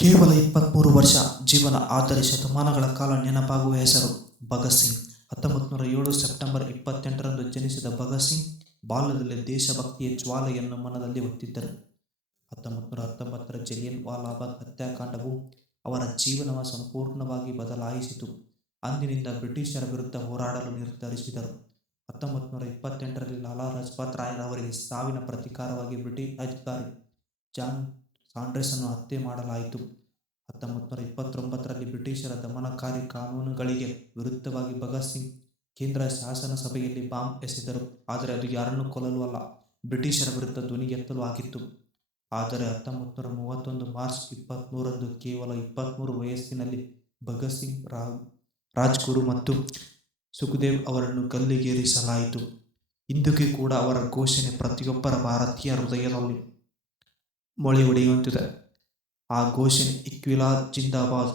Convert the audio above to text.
ಕೇವಲ 23 ವರ್ಷ ಜೀವನ, ಆದರೆ ಶತಮಾನಗಳ ಕಾಲ ನೆನಪಾಗುವ ಹೆಸರು ಭಗತ್ ಸಿಂಗ್. 1907 ಸೆಪ್ಟೆಂಬರ್ 28ರಂದು ಜನಿಸಿದ ಭಗತ್ ಸಿಂಗ್ ಬಾಲ್ಯದಲ್ಲೇ ದೇಶಭಕ್ತಿಯ ಜ್ವಾಲೆಯನ್ನು ಮನದಲ್ಲಿ ಹೊತ್ತಿದ್ದರು. 1919ರ ಜಲಿಯನ್ ವಾಲಾಬಾಗ್ ಹತ್ಯಾಕಾಂಡವು ಅವರ ಜೀವನವನ್ನು ಸಂಪೂರ್ಣವಾಗಿ ಬದಲಾಯಿಸಿತು. ಅಂದಿನಿಂದ ಬ್ರಿಟಿಷರ ವಿರುದ್ಧ ಹೋರಾಡಲು ನಿರ್ಧರಿಸಿದರು. 1928ರಲ್ಲಿ ಲಾಲಾ ಲಜಪತ್ ರಾಯ್ ಅವರಿಗೆ ಸಾವಿನ ಪ್ರತೀಕಾರವಾಗಿ ಬ್ರಿಟಿಷ್ ಅಧಿಕಾರಿ ಜಾನ್ ಸಾಂಡ್ರೆಸ್ನ್ನು ಹತ್ಯೆ ಮಾಡಲಾಯಿತು. 1929ರಲ್ಲಿ ಬ್ರಿಟಿಷರ ದಮನಕಾರಿ ಕಾನೂನುಗಳಿಗೆ ವಿರುದ್ಧವಾಗಿ ಭಗತ್ ಸಿಂಗ್ ಕೇಂದ್ರ ಶಾಸನಸಭೆಯಲ್ಲಿ ಬಾಂಬ್ ಎಸೆದರು. ಆದರೆ ಅದು ಯಾರನ್ನೂ ಕೊಲ್ಲಲು ಅಲ್ಲ, ಬ್ರಿಟಿಷರ ವಿರುದ್ಧ ಧ್ವನಿ ಎತ್ತಲು ಆಗಿತ್ತು. ಆದರೆ 1931 ಮಾರ್ಚ್ 23ರಂದು ಕೇವಲ 23 ವಯಸ್ಸಿನಲ್ಲಿ ಭಗತ್ ಸಿಂಗ್, ರಾಜ್ಗುರು ಮತ್ತು ಸುಖದೇವ್ ಅವರನ್ನು ಗಲ್ಲಿಗೇರಿಸಲಾಯಿತು. ಇಂದಿಗೂ ಕೂಡ ಅವರ ಘೋಷಣೆ ಪ್ರತಿಯೊಬ್ಬರ ಭಾರತೀಯ ಹೃದಯದಲ್ಲಿ ಮೊಳೆ ಹೊಡೆಯುವಂತಿದೆ. ಆ ಘೋಷಣೆ ಇಕ್ವಿಲಾದ್ ಜಿಂದಾಬಾದ್.